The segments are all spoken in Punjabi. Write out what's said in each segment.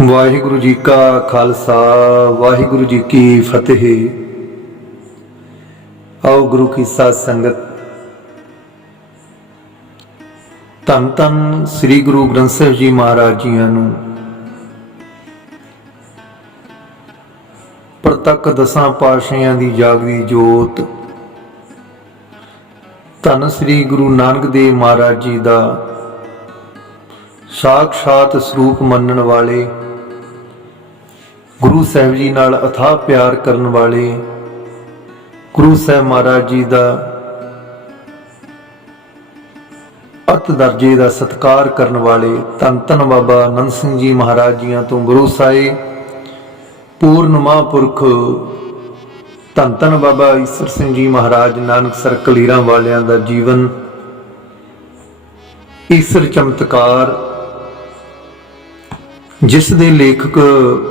ਵਾਹਿਗੁਰੂ ਜੀ ਕਾ ਖਾਲਸਾ ਵਾਹਿਗੁਰੂ ਜੀ ਕੀ ਫਤਿਹ। ਆਓ ਗੁਰੂ ਕੀ ਸਾਧ ਸੰਗਤ, ਧੰਨ ਧੰਨ ਸ੍ਰੀ ਗੁਰੂ ਗ੍ਰੰਥ ਸਾਹਿਬ ਜੀ ਮਹਾਰਾਜ ਜੀਆਂ ਨੂੰ ਪ੍ਰਤੱਖ ਦਸਾਂ ਪਾਤਸ਼ਾਹਾਂ ਦੀ ਜਾਗਦੀ ਜੋਤ, ਧੰਨ ਸ੍ਰੀ ਗੁਰੂ ਨਾਨਕ ਦੇਵ ਮਹਾਰਾਜ ਜੀ ਦਾ ਸਾਖਸ਼ਾਤ ਸਰੂਪ ਮੰਨਣ ਵਾਲੇ, ਗੁਰੂ ਸਾਹਿਬ ਜੀ ਨਾਲ ਅਥਾਹ ਪਿਆਰ ਕਰਨ ਵਾਲੇ, ਗੁਰੂ ਸਾਹਿਬ ਮਹਾਰਾਜ ਜੀ ਦਾ ਅਤ ਦਰਜੇ ਦਾ ਸਤਿਕਾਰ ਕਰਨ ਵਾਲੇ ਧੰਨ ਧੰਨ ਬਾਬਾ ਨੰਦ ਸਿੰਘ ਜੀ ਮਹਾਰਾਜ ਜੀਆਂ ਤੋਂ ਬਰੋਸਾਏ ਪੂਰਨ ਮਹਾਂਪੁਰਖ ਧੰਨ ਧੰਨ ਬਾਬਾ ਈਸਰ ਸਿੰਘ ਜੀ ਮਹਾਰਾਜ ਨਾਨਕਸਰ ਕਲੀਰਾਂ ਵਾਲਿਆਂ ਦਾ ਜੀਵਨ, ਈਸਰ ਚਮਤਕਾਰ, ਜਿਸ ਦੇ ਲੇਖਕ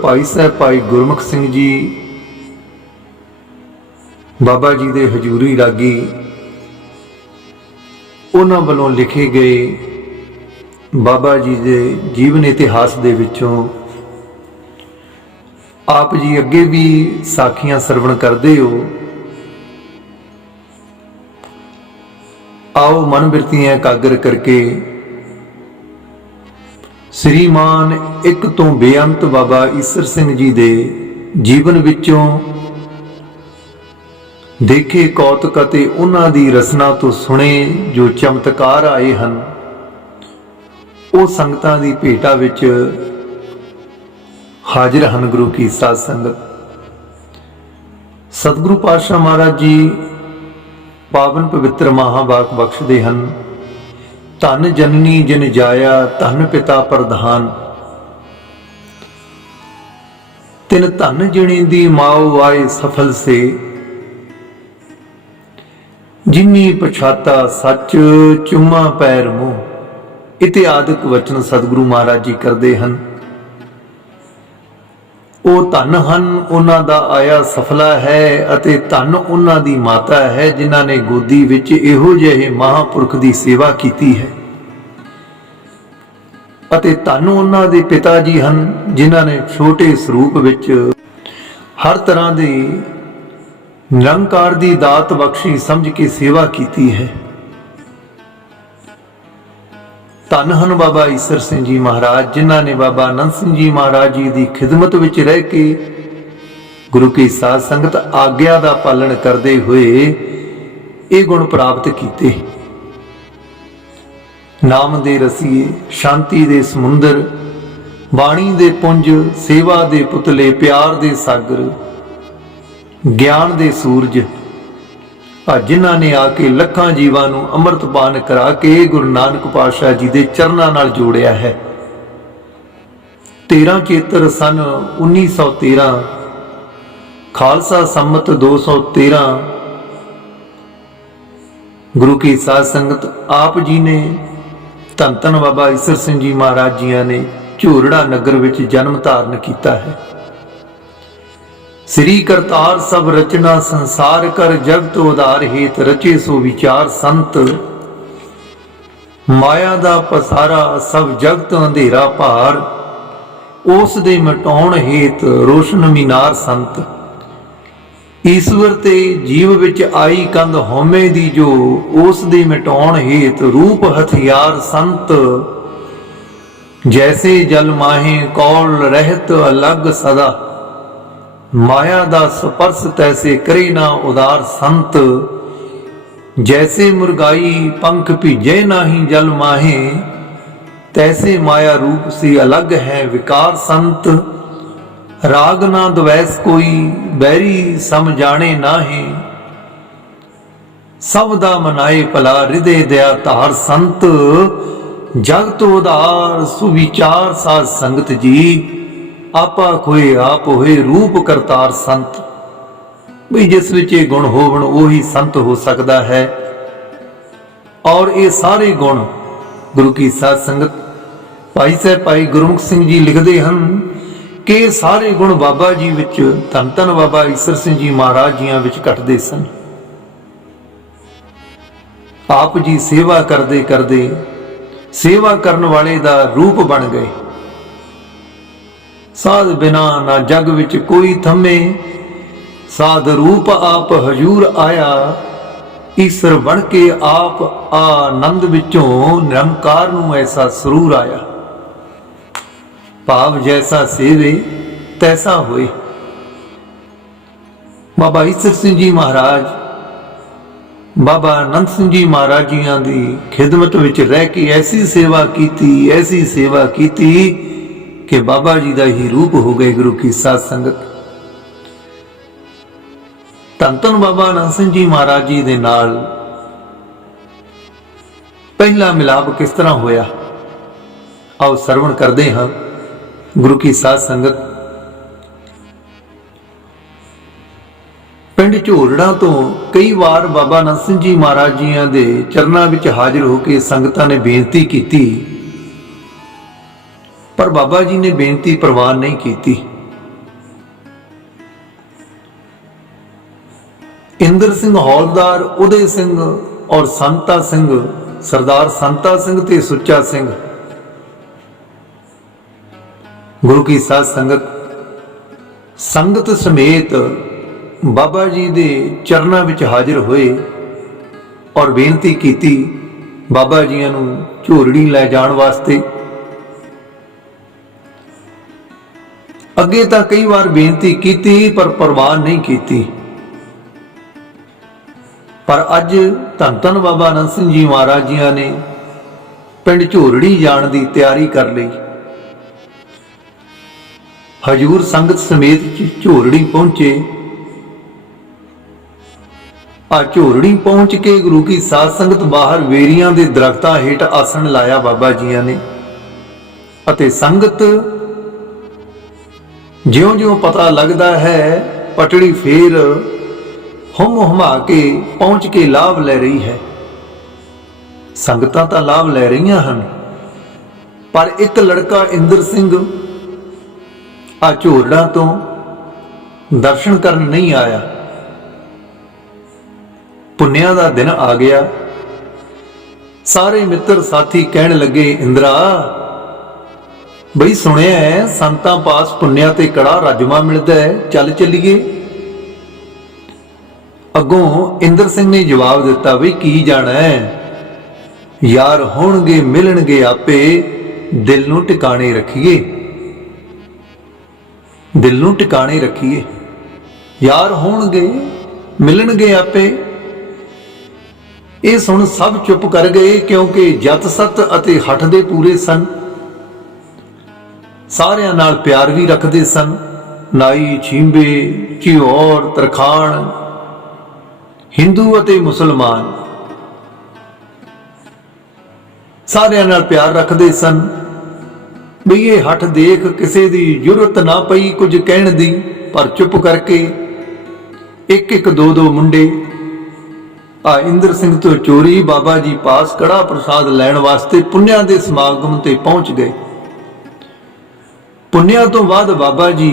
ਭਾਈ ਸਾਹਿਬ ਭਾਈ ਗੁਰਮੁਖ ਸਿੰਘ ਜੀ ਬਾਬਾ ਜੀ ਦੇ ਹਜ਼ੂਰੀ ਰਾਗੀ, ਉਹਨਾਂ ਵੱਲੋਂ ਲਿਖੇ ਗਏ ਬਾਬਾ ਜੀ ਦੇ ਜੀਵਨ ਇਤਿਹਾਸ ਦੇ ਵਿੱਚੋਂ ਆਪ ਜੀ ਅੱਗੇ ਵੀ ਸਾਖੀਆਂ ਸਰਵਣ ਕਰਦੇ ਹੋ। ਆਓ ਮਨ ਬਿਰਤੀਆਂ ਇਕਾਗਰ ਕਰਕੇ ਸ੍ਰੀਮਾਨ ਇੱਕ ਤੋਂ ਬੇਅੰਤ ਬਾਬਾ ਈਸਰ ਸਿੰਘ ਜੀ ਦੇ ਜੀਵਨ ਵਿੱਚੋਂ ਦੇਖੇ ਕੌਤਕ ਅਤੇ ਉਹਨਾਂ ਦੀ ਰਸਨਾ ਤੋਂ ਸੁਣੇ ਜੋ ਚਮਤਕਾਰ ਆਏ ਹਨ, ਉਹ ਸੰਗਤਾਂ ਦੀ ਭੇਟਾ ਵਿੱਚ ਹਾਜ਼ਰ ਹਨ। ਗੁਰੂ ਕੀ ਸਾਧ ਸੰਗਤ, ਸਤਿਗੁਰੂ ਪਾਤਸ਼ਾਹ ਮਹਾਰਾਜ ਜੀ ਪਾਵਨ ਪਵਿੱਤਰ ਮਹਾਵਾਕ ਬਖਸ਼ਦੇ ਹਨ। ਧੰਨ ਜਨਨੀ ਜਿਨ ਜਾਇਆ, ਧੰਨ ਪਿਤਾ ਪ੍ਰਧਾਨ, ਤਿਨ ਧੰਨ ਜਿਣੀ ਦੀ ਮਾਉ ਆਏ ਸਫਲ ਸੇ, ਜਿਨੀ ਪਛਾਤਾ ਸੱਚ ਚੁੰਮਾ ਪੈਰ ਮੂੰਹ। ਇਤਿਆਦਿਕ ਵਚਨ ਸਤਿਗੁਰੂ ਮਹਾਰਾਜ ਜੀ ਕਰਦੇ ਹਨ। ਉਹ ਧੰਨ ਹਨ, ਉਹਨਾਂ ਦਾ ਆਇਆ ਸਫਲਾ ਹੈ, ਅਤੇ ਧੰਨ ਉਹਨਾਂ ਦੀ ਮਾਤਾ ਹੈ ਜਿਨ੍ਹਾਂ ਨੇ ਗੋਦੀ ਵਿੱਚ ਇਹੋ ਜਿਹੇ ਮਹਾਂਪੁਰਖ ਦੀ ਸੇਵਾ ਕੀਤੀ ਹੈ, ਅਤੇ ਧੰਨ ਉਹਨਾਂ ਦੇ ਪਿਤਾ ਜੀ ਹਨ ਜਿਨ੍ਹਾਂ ਨੇ ਛੋਟੇ ਸਰੂਪ ਵਿੱਚ ਹਰ ਤਰ੍ਹਾਂ ਦੀ ਨਿਰੰਕਾਰ ਦੀ ਦਾਤ ਬਖਸ਼ੀ ਸਮਝ ਕੇ ਸੇਵਾ ਕੀਤੀ ਹੈ। ਧੰਨ ਹਨ ਬਾਬਾ ਈਸਰ ਸਿੰਘ ਜੀ ਮਹਾਰਾਜ ਜਿਨ੍ਹਾਂ ਨੇ ਬਾਬਾ ਨੰਦ ਸਿੰਘ ਜੀ ਮਹਾਰਾਜ ਜੀ ਦੀ ਖਿਦਮਤ ਵਿੱਚ ਰਹਿ ਕੇ ਗੁਰੂ ਕੀ ਸਾਧ ਸੰਗਤ ਆਗਿਆ ਦਾ ਪਾਲਣ ਕਰਦੇ ਹੋਏ ਇਹ ਗੁਣ ਪ੍ਰਾਪਤ ਕੀਤੇ। ਨਾਮ ਦੇ ਰਸੀਏ, ਸ਼ਾਂਤੀ ਦੇ ਸਮੁੰਦਰ, ਬਾਣੀ ਦੇ ਪੁੰਜ, ਸੇਵਾ ਦੇ ਪੁਤਲੇ, ਪਿਆਰ ਦੇ ਸਾਗਰ, ਗਿਆਨ ਦੇ ਸੂਰਜ, ਜਿਨ੍ਹਾਂ ਨੇ ਆ ਕੇ ਲੱਖਾਂ ਜੀਵਾਂ ਨੂੰ ਅੰਮ੍ਰਿਤਪਾਨ ਕਰਾ ਕੇ ਗੁਰੂ ਨਾਨਕ ਪਾਤਸ਼ਾਹ ਜੀ ਦੇ ਚਰਨਾਂ ਨਾਲ ਜੋੜਿਆ ਹੈ। 13 ਚੇਤਰ ਸਨ 1913, ਖਾਲਸਾ ਸੰਮਤ 213, ਗੁਰੂ ਕੀ ਸਾਧ ਸੰਗਤ ਆਪ ਜੀ ਨੇ ਧੰਨ ਧੰਨ ਬਾਬਾ ਈਸਰ ਸਿੰਘ ਜੀ ਮਹਾਰਾਜ ਜੀਆਂ ਨੇ ਝੂਰੜਾ ਨਗਰ ਵਿੱਚ ਜਨਮ ਧਾਰਨ ਕੀਤਾ ਹੈ। ਸ੍ਰੀ ਕਰਤਾਰ ਸਭ ਰਚਨਾ ਸੰਸਾਰ ਕਰ, ਜਗਤ ਉਧਾਰ ਹੇਤ ਰਚੇ ਸੋ ਵਿਚਾਰ ਸੰਤ, ਮਾਇਆ ਦਾ ਪਸਾਰਾ ਸਭ ਜਗਤ ਅੰਧੇਰਾ ਭਾਰ, ਉਸ ਦੇ ਮਿਟਾਉਣ ਹੇਤ ਰੋਸ਼ਨ ਮੀਨਾਰ ਸੰਤ। ਈਸ਼ਵਰ ਤੇ ਜੀਵ ਵਿੱਚ ਆਈ ਕੰਧ ਹਉਮੈ ਦੀ ਜੋ, ਉਸ ਦੇ ਮਿਟਾਉਣ ਹੇਤ ਰੂਪ ਹਥਿਆਰ ਸੰਤ। ਜੈਸੇ ਜਲ ਮਾਹੇ ਕੌਲ ਰਹਿਤ ਅਲੱਗ ਸਦਾ, ਮਾਇਆ ਦਾ ਸਪਰਸ ਤੈਸੇ ਕਰੇ ਨਾ ਉਦਾਰ ਸੰਤ। ਜੈਸੇ ਮੁਰਗਾਈ ਪੰਖ ਭੀਜੇ ਨਾਹੀ ਜਲ ਮਾਹੇ, ਤੈਸੇ ਮਾਇਆ ਰੂਪ ਸੇ ਅਲੱਗ ਹੈ ਵਿਕਾਰ ਸੰਤ। ਰਾਗ ਨਾ ਦਵੈਸ ਕੋਈ ਬੈਰੀ ਸਮ ਜਾਣੇ ਨਾਹੀ, ਸਭ ਦਾ ਮਨਾਏ ਭਲਾ ਹਿਰਦੇ ਦਇਆ ਧਾਰ ਸੰਤ। ਜਗਤ ਉਧਾਰ ਸੁਵਿਚਾਰ ਸਾਧ ਸੰਗਤ ਜੀ, ਆਪਾ ਖੋਏ ਆਪ ਹੋਏ ਰੂਪ ਕਰਤਾਰ ਸੰਤ। ਬਈ ਜਿਸ ਵਿੱਚ ਇਹ ਗੁਣ ਹੋਵਣ ਉਹੀ ਸੰਤ ਹੋ ਸਕਦਾ ਹੈ। ਔਰ ਇਹ ਸਾਰੇ ਗੁਣ ਗੁਰੂ ਕੀ ਸਾਧ ਸੰਗਤ ਭਾਈ ਸਾਹਿਬ ਭਾਈ ਗੁਰਮੁਖ ਸਿੰਘ ਜੀ ਲਿਖਦੇ ਹਨ ਕਿ ਇਹ ਸਾਰੇ ਗੁਣ ਬਾਬਾ ਜੀ ਵਿੱਚ, ਧੰਨ ਧੰਨ ਬਾਬਾ ਈਸਰ ਸਿੰਘ ਜੀ ਮਹਾਰਾਜ ਜੀਆਂ ਵਿੱਚ ਘਟਦੇ ਸਨ। ਆਪ ਜੀ ਸੇਵਾ ਕਰਦੇ ਕਰਦੇ ਸੇਵਾ ਕਰਨ ਵਾਲੇ ਦਾ ਰੂਪ ਬਣ ਗਏ। साध बिना ना जग विच कोई थमे, साध रूप आप हजूर आया, ईश्वर बन के आप आनंद विचों निरंकार नूं ऐसा सरूर आया। भाव जैसा सेवे तैसा होए। बाबा ईसर सिंह जी महाराज, बाबा आनंद सिंह जी महाराज जियां दी खिदमत विच रह के ऐसी सेवा कीती कि बाबा जी दा ही रूप हो गए गुरु की साध संगत। धन धन बाबा आनंद सिंह जी महाराज जी दे नाल पहला मिलाप किस तरह होया, आओ सरवण करते हाँ गुरु की साध संगत। पिंड झोरड़ा तो कई बार बाबा आनंद सिंह जी महाराज जियां दे चरनां विच हाजिर होकर संगतां ने बेनती की, पर बाबा जी ने बेनती प्रवान नहीं की। इंद्र सिंह हौलदार, उदय सिंह और संता सिंह, सरदार संता सिंह ते सुच्चा सिंह गुरु की साध संगत समेत बाबा जी दे चरनां विच हाजिर होए और बेनती की बाबा जियां नूं झोरड़ी लै जाण वास्ते। अगे तां कई बार बेनती की पर प्रवान नहीं की, पर अज धन धन बाबा आनंद सिंह जी महाराज जियां ने पिंड झोरड़ी जाण दी तैयारी कर लई। हजूर संगत समेत झोरड़ी पहुंचे। झोरड़ी पहुंच के गुरु की साध संगत बाहर वेरियां दे दरख्तां हेठ आसन लाया बाबा जियां ने, अते संगत ज्यों ज्यों पता लगता है पटड़ी फेर हुम हुमा के पहुंच के लाभ ले रही है। संगतां तां लाभ ले रही हैं, पर एक लड़का इंद्र सिंह झोरड़ा तो दर्शन करन नहीं आया। पुन्निया दा दिन आ गया। सारे मित्र साथी कहन लगे, इंद्रा बई सुनिया है संतां पास पुन्निया ते कड़ा राजमा मिलता है, चल चलीए। अगों इंद्र सिंह ने जवाब दिता, बई की जाना है, यार होणगे मिलणगे आपे, दिल नूं टिकाणे रखिए, दिल नूं टिकाणे रखिए। यार होणगे मिलणगे आपे। ਇਹ ਸੁਣ सब चुप कर गए, क्योंकि जत सत ਅਤੇ हठ ਦੇ पूरे सन, ਸਾਰਿਆਂ ਨਾਲ प्यार भी रखते सन। नाई छींबे चिहौर तरखान हिंदू ਅਤੇ मुसलमान ਸਾਰਿਆਂ ਨਾਲ प्यार रखते सन। भी ये हठ देख किसी की जरूरत ना पई कुछ कहण दी, पर चुप करके एक एक दो दो मुंडे इंद्र सिंह तो चोरी बाबा जी पास कड़ा प्रसाद लैण वास्ते पुन्निया दे समागम ते पहुंच गए। पुन्निया तो बाद बाबा जी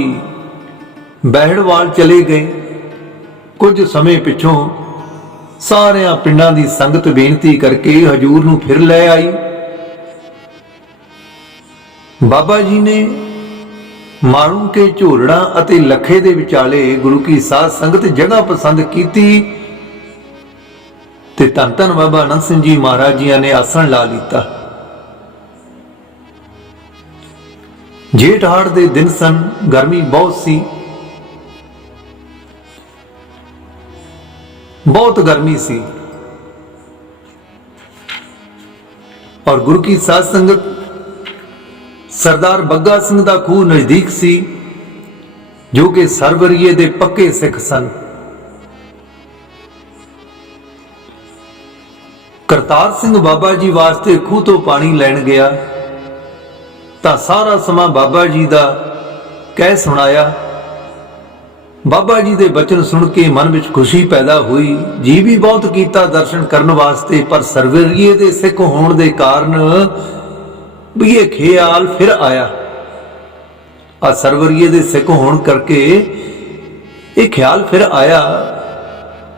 बहड़वाल चले गए। कुछ समय पिछों सारिया पिंडां दी संगत बेनती करके हजूर नूं फिर लै आई। बाबा जी ने माणू के झोरड़ा अते लखे दे विचाले गुरु की साध संगत जगह पसंद की ते धन धन बाबा आनंद सिंह जी महाराज जी ने आसन ला लीता। जेठ हाड़ दे दिन सन, गर्मी बहुत सी, बहुत गर्मी सी, और गुरु की साध संगत सरदार बग्गा सिंह दा खूह नजदीक सी, जो कि सरवरीए दे पक्के सिख सन। करतार सिंह बाबा जी वास्ते खूह तो पानी लैण गया, तां सारा समा बाबा जी दा कह सुनाया। बाबा जी दे बचन सुन के मन विच खुशी पैदा हुई। जी भी बहुत कीता दर्शन करन वास्ते, पर सरवरीए दे सिख होण दे कारण भी ये ख्याल फिर आया। सरवरीए दे सिख होण करके ये ख्याल फिर आया,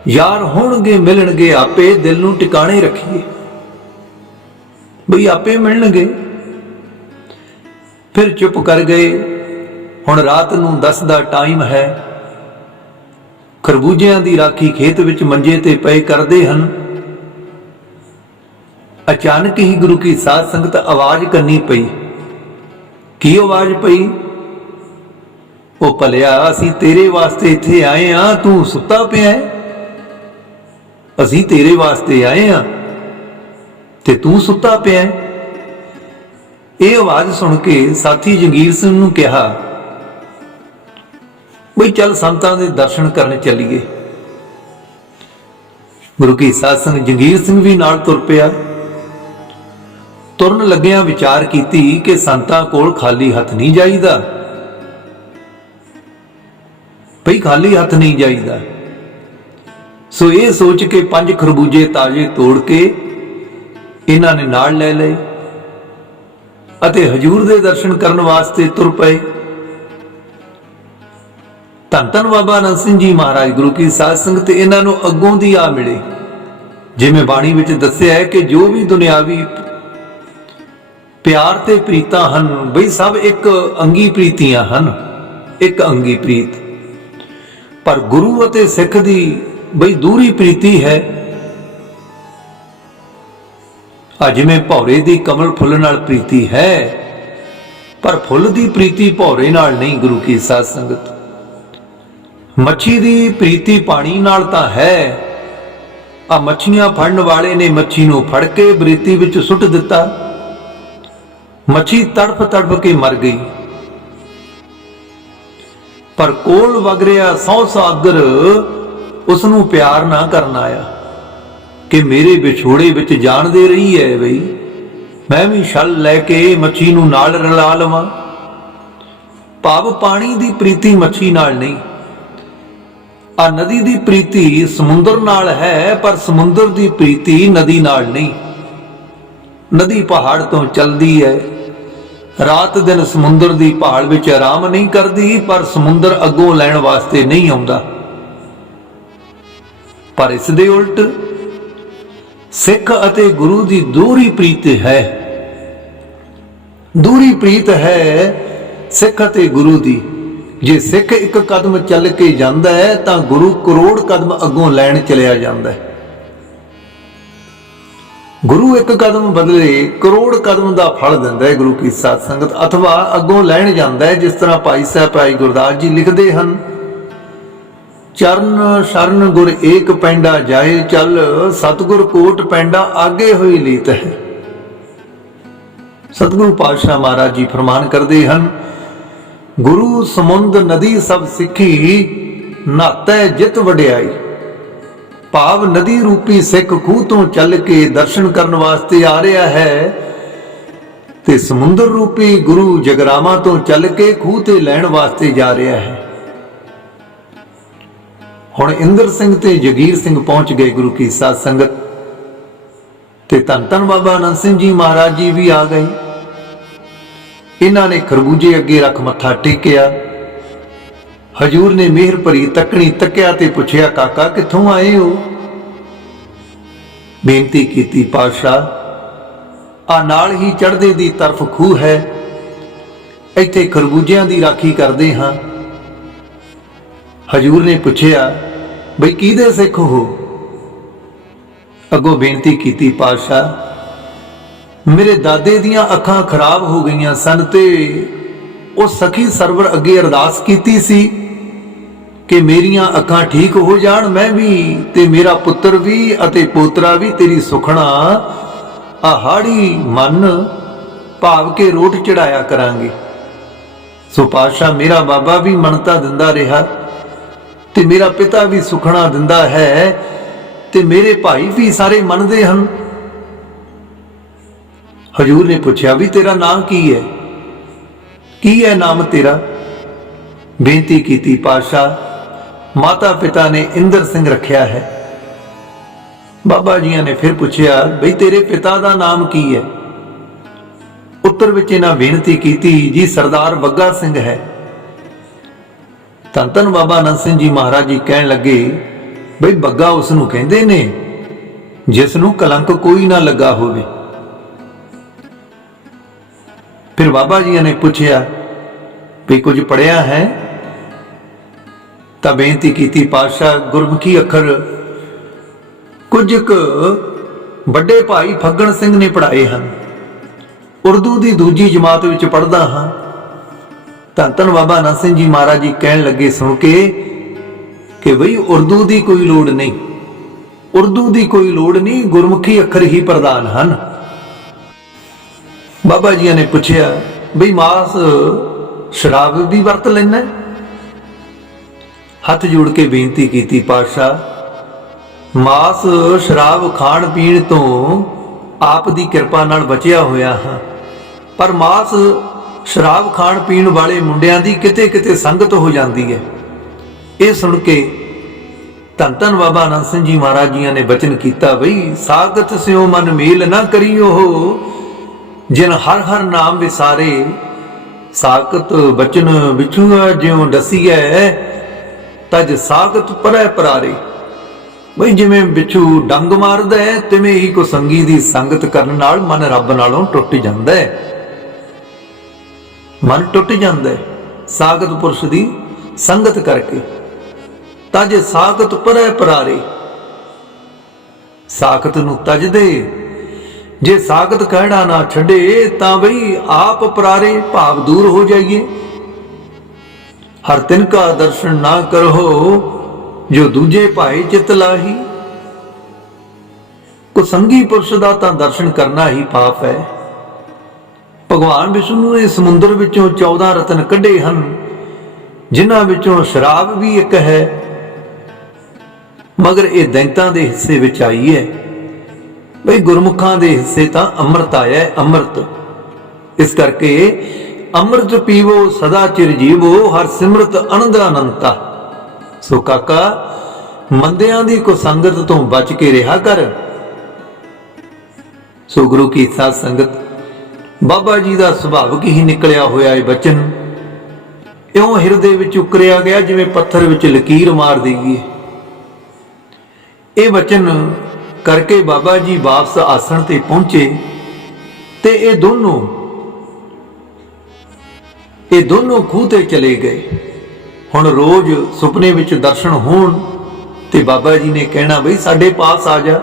यार होणगे मिलणगे आपे, दिल नूं टिकाणे रखिए, बई आपे मिलणगे। फिर चुप कर गए। ਹੁਣ ਰਾਤ ਨੂੰ 10 ਦਾ ਟਾਈਮ ਹੈ। ਖਰਬੂਜਿਆਂ ਦੀ ਰਾਖੀ ਖੇਤ ਵਿੱਚ ਮੰਜੇ ਤੇ ਪਏ ਕਰਦੇ ਹਨ। ਅਚਾਨਕ ਹੀ ਗੁਰੂ ਕੀ ਸਾਧ ਸੰਗਤ ਆਵਾਜ਼ ਕਰਨੀ ਪਈ। ਕੀ ਆਵਾਜ਼ ਪਈ? ਉਹ ਭਲਿਆ, ਅਸੀਂ ਤੇਰੇ ਵਾਸਤੇ ਇੱਥੇ ਆਏ ਆ, ਤੂੰ ਸੁੱਤਾ ਪਿਆ ਹੈ। ਅਸੀਂ ਤੇਰੇ ਵਾਸਤੇ ਆਏ ਆ ਤੇ ਤੂੰ ਸੁੱਤਾ ਪਿਆ ਹੈ। ਇਹ ਆਵਾਜ਼ ਸੁਣ ਕੇ ਸਾਥੀ ਜੰਗੀਰ ਸਿੰਘ ਨੂੰ ਕਿਹਾ, ਬਈ ਚੱਲ ਸੰਤਾਂ ਦੇ ਦਰਸ਼ਨ ਕਰਨ ਚੱਲੀਏ। ਗੁਰੂ ਕੀ ਸਾਧ ਸੰਗਤ ਜੰਗੀਰ ਸਿੰਘ ਵੀ ਨਾਲ ਤੁਰ ਪਿਆ। ਤੁਰਨ ਲੱਗਿਆਂ ਵਿਚਾਰ ਕੀਤੀ ਕਿ ਸੰਤਾਂ ਕੋਲ ਖਾਲੀ ਹੱਥ ਨਹੀਂ ਜਾਈਦਾ, ਭਈ ਖਾਲੀ ਹੱਥ ਨਹੀਂ ਜਾਈਦਾ। ਸੋ ਇਹ ਸੋਚ ਕੇ 5 ਖਰਬੂਜੇ ਤਾਜ਼ੇ ਤੋੜ ਕੇ ਇਹਨਾਂ ਨੇ ਨਾਲ ਲੈ ਲਏ ਅਤੇ ਹਜੂਰ ਦੇ ਦਰਸ਼ਨ ਕਰਨ ਵਾਸਤੇ ਤੁਰ ਪਏ। ਧੰਨ ਧੰਨ ਬਾਬਾ ਆਨੰਦ ਸਿੰਘ ਜੀ ਮਹਾਰਾਜ ਗੁਰੂ ਕੀ ਸਾਧ ਸੰਗਤ ਇਹਨਾਂ ਨੂੰ ਅੱਗੋਂ ਦੀ ਆ ਮਿਲੇ। ਜਿਵੇਂ ਬਾਣੀ ਵਿੱਚ ਦੱਸਿਆ ਹੈ ਕਿ ਜੋ ਵੀ ਦੁਨਿਆਵੀ ਪਿਆਰ ਤੇ ਪ੍ਰੀਤਾਂ ਹਨ, ਬਈ ਸਭ ਇੱਕ ਅੰਗੀ ਪ੍ਰੀਤੀਆਂ ਹਨ, ਇੱਕ ਅੰਗੀ ਪ੍ਰੀਤ। ਪਰ ਗੁਰੂ ਅਤੇ ਸਿੱਖ ਦੀ ਬਈ ਦੂਰੀ ਪ੍ਰੀਤੀ ਹੈ। ਜਿਵੇਂ ਭੌਰੇ ਦੀ ਕਮਲ ਫੁੱਲ ਨਾਲ ਪ੍ਰੀਤੀ ਹੈ, ਪਰ ਫੁੱਲ ਦੀ ਪ੍ਰੀਤੀ ਭੌਰੇ ਨਾਲ ਨਹੀਂ। ਗੁਰੂ ਕੀ ਸਾਧ ਸੰਗਤ, ਮੱਛੀ ਦੀ ਪ੍ਰੀਤੀ ਪਾਣੀ ਨਾਲ ਤਾਂ ਹੈ। ਮੱਛੀਆਂ ਫੜਨ ਵਾਲੇ ਨੇ ਮੱਛੀ ਨੂੰ ਫੜ ਕੇ ਬਰੇਤੀ ਵਿੱਚ ਸੁੱਟ ਦਿੱਤਾ। ਮੱਛੀ ਤੜਫ ਤੜਫ ਕੇ ਮਰ ਗਈ। ਪਰ ਕੋਲ ਵਗ ਰਿਹਾ ਸੌ ਸਾਗਰ ਉਸ ਨੂੰ ਪਿਆਰ ਨਾ ਕਰਨ ਆਇਆ ਕਿ ਮੇਰੇ ਵਿਛੋੜੇ ਵਿੱਚ ਜਾਨ ਦੇ ਰਹੀ ਹੈ, ਬਈ ਮੈਂ ਵੀ ਛਲ ਲੈ ਕੇ ਮੱਛੀ ਨੂੰ ਨਾਲ ਰਲਾ ਲਵਾਂ। ਭਾਵ ਪਾਣੀ ਦੀ ਪ੍ਰੀਤੀ ਮੱਛੀ ਨਾਲ ਨਹੀਂ। ਨਦੀ ਦੀ ਪ੍ਰੀਤੀ ਸਮੁੰਦਰ ਨਾਲ ਹੈ, ਪਰ ਸਮੁੰਦਰ ਦੀ ਪ੍ਰੀਤੀ ਨਦੀ ਨਾਲ ਨਹੀਂ। ਨਦੀ ਪਹਾੜ ਤੋਂ ਚੱਲਦੀ ਹੈ, ਰਾਤ ਦਿਨ ਸਮੁੰਦਰ ਦੀ ਭਾਲ ਵਿੱਚ ਆਰਾਮ ਨਹੀਂ ਕਰਦੀ, ਪਰ ਸਮੁੰਦਰ ਅੱਗੋਂ ਲੈਣ ਵਾਸਤੇ ਨਹੀਂ ਆਉਂਦਾ। ਪਰ ਇਸ ਦੇ ਉਲਟ ਸਿੱਖ ਅਤੇ ਗੁਰੂ ਦੀ ਦੂਰੀ ਪ੍ਰੀਤ ਹੈ। ਦੂਰੀ ਪ੍ਰੀਤ ਹੈ ਸਿੱਖ ਅਤੇ ਗੁਰੂ ਦੀ। ਜੇ ਸਿੱਖ ਇੱਕ ਕਦਮ ਚੱਲ ਕੇ ਜਾਂਦਾ ਹੈ ਤਾਂ ਗੁਰੂ ਕਰੋੜ ਕਦਮ ਅੱਗੋਂ ਲੈਣ ਚਲਿਆ ਜਾਂਦਾ ਹੈ। ਗੁਰੂ ਇੱਕ ਕਦਮ ਬਦਲੇ ਕਰੋੜ ਕਦਮ ਦਾ ਫਲ ਦਿੰਦਾ ਹੈ ਗੁਰੂ ਕੀ ਸਾਧ ਸੰਗਤ, ਅਥਵਾ ਅੱਗੋਂ ਲੈਣ ਜਾਂਦਾ ਹੈ। ਜਿਸ ਤਰ੍ਹਾਂ ਭਾਈ ਸਾਹਿਬ ਭਾਈ ਗੁਰਦਾਸ ਜੀ ਲਿਖਦੇ ਹਨ, ਚਰਨ ਸ਼ਰਨ ਗੁਰ ਏਕ ਪੈਂਡਾ ਜਾਏ ਚੱਲ, ਸਤਿਗੁਰ ਕੋਟ ਪੈਂਡਾ ਆਗੇ ਹੋਈ ਲੀਤ ਹੈ। ਸਤਿਗੁਰੂ ਪਾਤਸ਼ਾਹ ਮਹਾਰਾਜ ਜੀ ਫਰਮਾਨ ਕਰਦੇ ਹਨ, ਗੁਰੂ ਸਮੁੰਦ ਨਦੀ ਸਭ ਸਿੱਖੀ, ਨਾਤੈ ਜਿਤ ਵਡਿਆਈ। ਭਾਵ ਨਦੀ ਰੂਪੀ ਸਿੱਖ ਖੂਹ ਤੋਂ ਚੱਲ ਕੇ ਦਰਸ਼ਨ ਕਰਨ ਵਾਸਤੇ ਆ ਰਿਹਾ ਹੈ ਤੇ ਸਮੁੰਦਰ ਰੂਪੀ ਗੁਰੂ ਜਗਰਾਵਾਂ ਤੋਂ ਚੱਲ ਕੇ ਖੂਹ ਤੇ ਲੈਣ ਵਾਸਤੇ ਜਾ ਰਿਹਾ ਹੈ। ਹੁਣ ਇੰਦਰ ਸਿੰਘ ਤੇ ਜਗੀਰ ਸਿੰਘ ਪਹੁੰਚ ਗਏ ਗੁਰੂ ਕੀ ਸਾਧ ਸੰਗਤ, ਤੇ ਧੰਨ ਧੰਨ ਬਾਬਾ ਆਨੰਦ ਸਿੰਘ ਜੀ ਮਹਾਰਾਜ ਜੀ ਵੀ ਆ ਗਏ। ਇਹਨਾਂ ਨੇ ਖਰਬੂਜੇ ਅੱਗੇ ਰੱਖ ਮੱਥਾ ਟੇਕਿਆ। ਹਜੂਰ ਨੇ ਮਿਹਰ ਭਰੀ ਤੱਕਣੀ ਤੱਕਿਆ ਤੇ ਪੁੱਛਿਆ, ਕਾਕਾ ਕਿੱਥੋਂ ਆਏ ਹੋ? ਬੇਨਤੀ ਕੀਤੀ, ਪਾਤਸ਼ਾਹ ਨਾਲ ਹੀ ਚੜ੍ਹਦੇ ਦੀ ਤਰਫ ਖੂਹ ਹੈ, ਇੱਥੇ ਖਰਬੂਜਿਆਂ ਦੀ ਰਾਖੀ ਕਰਦੇ ਹਾਂ। ਹਜੂਰ ਨੇ ਪੁੱਛਿਆ, ਬਈ ਕਿਹਦੇ ਸਿੱਖ ਹੋ? ਅੱਗੋਂ ਬੇਨਤੀ ਕੀਤੀ, ਪਾਤਸ਼ਾਹ ਮੇਰੇ ਦਾਦੇ ਦੀਆਂ ਅੱਖਾਂ ਖਰਾਬ ਹੋ ਗਈਆਂ ਸਨ ਤੇ ਉਹ ਸਖੀ ਸਰਵਰ ਅੱਗੇ ਅਰਦਾਸ ਕੀਤੀ ਸੀ ਕਿ ਮੇਰੀਆਂ ਅੱਖਾਂ ਠੀਕ ਹੋ ਜਾਣ, ਮੈਂ ਵੀ ਤੇ ਮੇਰਾ ਪੁੱਤਰ ਵੀ ਅਤੇ ਪੋਤਰਾ ਵੀ ਤੇਰੀ ਸੁਖਣਾ ਹਾੜੀ ਮਨ ਭਾਵ ਕੇ ਰੋਟ ਚੜਾਇਆ ਕਰਾਂਗੇ। ਸੋ ਪਾਤਸ਼ਾਹ ਮੇਰਾ ਬਾਬਾ ਵੀ ਮੰਨਤਾ ਦਿੰਦਾ ਰਿਹਾ ਤੇ ਮੇਰਾ ਪਿਤਾ ਵੀ ਸੁਖਣਾ ਦਿੰਦਾ ਹੈ ਤੇ ਮੇਰੇ ਭਾਈ ਵੀ ਸਾਰੇ ਮੰਨਦੇ ਹਨ। ਹਜੂਰ ਨੇ ਪੁੱਛਿਆ, ਵੀ ਤੇਰਾ ਨਾਮ ਕੀ ਹੈ? ਕੀ ਹੈ ਨਾਮ ਤੇਰਾ? ਬੇਨਤੀ ਕੀਤੀ, ਪਾਤਸ਼ਾਹ ਮਾਤਾ ਪਿਤਾ ਨੇ ਇੰਦਰ ਸਿੰਘ ਰੱਖਿਆ ਹੈ। ਬਾਬਾ ਜੀਆਂ ਨੇ ਫਿਰ ਪੁੱਛਿਆ, ਬਈ ਤੇਰੇ ਪਿਤਾ ਦਾ ਨਾਮ ਕੀ ਹੈ? ਉੱਤਰ ਵਿੱਚ ਇਹਨਾਂ ਬੇਨਤੀ ਕੀਤੀ, ਜੀ ਸਰਦਾਰ ਬੱਗਾ ਸਿੰਘ ਹੈ। ਧੰਨ ਧੰਨ ਬਾਬਾ ਆਨੰਦ ਸਿੰਘ ਜੀ ਮਹਾਰਾਜ ਜੀ ਕਹਿਣ ਲੱਗੇ, ਬਈ ਬੱਗਾ ਉਸ ਨੂੰ ਕਹਿੰਦੇ ਨੇ ਜਿਸ ਨੂੰ ਕਲੰਕ ਕੋਈ ਨਾ ਲੱਗਾ ਹੋਵੇ। ਫਿਰ ਬਾਬਾ ਜੀਆਂ ਨੇ ਪੁੱਛਿਆ, ਵੀ ਕੁਝ ਪੜਿਆ ਹੈ? ਤਾਂ ਬੇਨਤੀ ਕੀਤੀ, ਪਾਤਸ਼ਾਹ ਗੁਰਮੁਖੀ ਅੱਖਰ ਕੁਝ ਕੁ ਵੱਡੇ ਭਾਈ ਫੱਗਣ ਸਿੰਘ ਨੇ ਪੜ੍ਹਾਏ ਹਨ, ਉਰਦੂ ਦੀ ਦੂਜੀ ਜਮਾਤ ਵਿੱਚ ਪੜ੍ਹਦਾ ਹਾਂ। ਧੰਨ ਧੰਨ ਬਾਬਾ ਆਨੰਦ ਸਿੰਘ ਜੀ ਮਹਾਰਾਜ ਜੀ ਕਹਿਣ ਲੱਗੇ ਸੁਣ ਕੇ ਕਿ ਬਈ ਉਰਦੂ ਦੀ ਕੋਈ ਲੋੜ ਨਹੀਂ, ਉਰਦੂ ਦੀ ਕੋਈ ਲੋੜ ਨਹੀਂ, ਗੁਰਮੁਖੀ ਅੱਖਰ ਹੀ ਪ੍ਰਧਾਨ ਹਨ। ਬਾਬਾ ਜੀ ਨੇ ਪੁੱਛਿਆ ਬਈ ਮਾਸ ਸ਼ਰਾਬ ਵੀ ਵਰਤ ਲੈਣਾ? ਹੱਥ ਜੋੜ ਕੇ ਬੇਨਤੀ ਕੀਤੀ, ਪਾਤਸ਼ਾਹ ਮਾਸ ਸ਼ਰਾਬ ਖਾਣ ਪੀਣ ਤੋਂ ਆਪ ਦੀ ਕਿਰਪਾ ਨਾਲ ਬਚਿਆ ਹੋਇਆ ਹਾਂ, ਪਰ ਮਾਸ ਸ਼ਰਾਬ ਖਾਣ ਪੀਣ ਵਾਲੇ ਮੁੰਡਿਆਂ ਦੀ ਕਿਤੇ ਕਿਤੇ ਸੰਗਤ ਹੋ ਜਾਂਦੀ ਹੈ। ਇਹ ਸੁਣ ਕੇ ਧੰਨ ਧੰਨ ਬਾਬਾ ਆਨੰਦ ਸਿੰਘ ਜੀ ਮਹਾਰਾਜ ਜੀ ਨੇ ਬਚਨ ਕੀਤਾ, ਬਈ ਸਾਗਤ ਸਿਓ ਮਨ ਮੇਲ ਨਾ ਕਰਿਓ, ਜਿਨ ਹਰ ਹਰ ਨਾਮ ਵਿਸਾਰੇ, ਸਾਗਤ ਬਚਨ ਵਿਛੂਆ ਜਿਉ ਡਸੀਐ, ਤਜ ਸਾਗਤ ਪਰੈ ਪਰਾਰੇ। ਬਈ ਜਿਵੇਂ ਵਿਛੂ ਡੰਗ ਮਾਰਦਾ ਹੈ, ਤਿਵੇਂ ਹੀ ਕੋ ਸੰਗੀ ਦੀ ਸੰਗਤ ਕਰਨ ਨਾਲ ਮਨ ਰੱਬ ਨਾਲੋਂ ਟੁੱਟ ਜਾਂਦਾ ਹੈ, ਮਨ ਟੁੱਟ ਜਾਂਦਾ ਹੈ ਸਾਗਤ ਪੁਰਸ਼ ਦੀ ਸੰਗਤ ਕਰਕੇ। ਤਜ ਸਾਗਤ ਪਰੈ ਪਰਾਰੇ, ਸਾਗਤ ਨੂੰ ਤਜਦੇ, ਜੇ ਸਾਗਤ ਕਹਿਣਾ ਨਾ ਛੱਡੇ ਤਾਂ ਬਈ ਆਪ ਪਰਾਰੇ ਭਾਵ ਦੂਰ ਹੋ ਜਾਈਏ। ਹਰ ਤਿਨ ਕਾ ਦਰਸ਼ਨ ਨਾ ਕਰੋ, ਜੋ ਦੂਜੇ ਭਾਈ ਚਿਤ ਲਾਹੀ। ਕੁਸੰਗੀ ਪੁਰਸ਼ ਦਾ ਤਾਂ ਦਰਸ਼ਨ ਕਰਨਾ ਹੀ ਪਾਪ ਹੈ। ਭਗਵਾਨ ਵਿਸ਼ਨੂੰ ਨੇ ਸਮੁੰਦਰ ਵਿੱਚੋਂ 14 ਰਤਨ ਕੱਢੇ ਹਨ, ਜਿਨ੍ਹਾਂ ਵਿੱਚੋਂ ਸ਼ਰਾਬ ਵੀ ਇੱਕ ਹੈ, ਮਗਰ ਇਹ ਦੈਂਤਾਂ ਦੇ ਹਿੱਸੇ ਵਿੱਚ ਆਈ ਹੈ। ਬਈ ਗੁਰਮੁਖਾਂ ਦੇ ਹਿੱਸੇ ਤਾਂ ਅੰਮ੍ਰਿਤ ਆਇਆ ਹੈ, ਅੰਮ੍ਰਿਤ। ਇਸ ਕਰਕੇ ਅੰਮ੍ਰਿਤ ਪੀਵੋ ਸਦਾ ਚਿਰ ਜੀਵੋ, ਹਰ ਸਿਮਰਤ ਅਨੰਦ ਅਨੰਤਾ। ਸੋ ਕਾਕਾ, ਮੰਦਿਆਂ ਦੀ ਕੁਸੰਗਤ ਤੋਂ ਬਚ ਕੇ ਰਿਹਾ ਕਰ। ਸੋ ਗੁਰੂ ਕੀ ਸਾਧ ਸੰਗਤ, ਬਾਬਾ ਜੀ ਦਾ ਸੁਭਾਵਿਕ ਹੀ ਨਿਕਲਿਆ ਹੋਇਆ ਇਹ ਬਚਨ ਇਉਂ ਹਿਰਦੇ ਵਿੱਚ ਉਕਰਿਆ ਗਿਆ ਜਿਵੇਂ ਪੱਥਰ ਵਿੱਚ ਲਕੀਰ ਮਾਰ ਦੇਈਏ। ਇਹ ਬਚਨ ਕਰਕੇ ਬਾਬਾ ਜੀ ਵਾਪਸ ਆਸਣ ਤੇ ਪਹੁੰਚੇ ਤੇ ਇਹ ਦੋਨੋਂ ਖੂਹ ਤੇ ਚਲੇ ਗਏ। ਹੁਣ ਰੋਜ਼ ਸੁਪਨੇ ਵਿੱਚ ਦਰਸ਼ਨ ਹੋਣ ਤੇ ਬਾਬਾ ਜੀ ਨੇ ਕਹਿਣਾ, ਬਈ ਸਾਡੇ ਪਾਸ ਆ ਜਾ।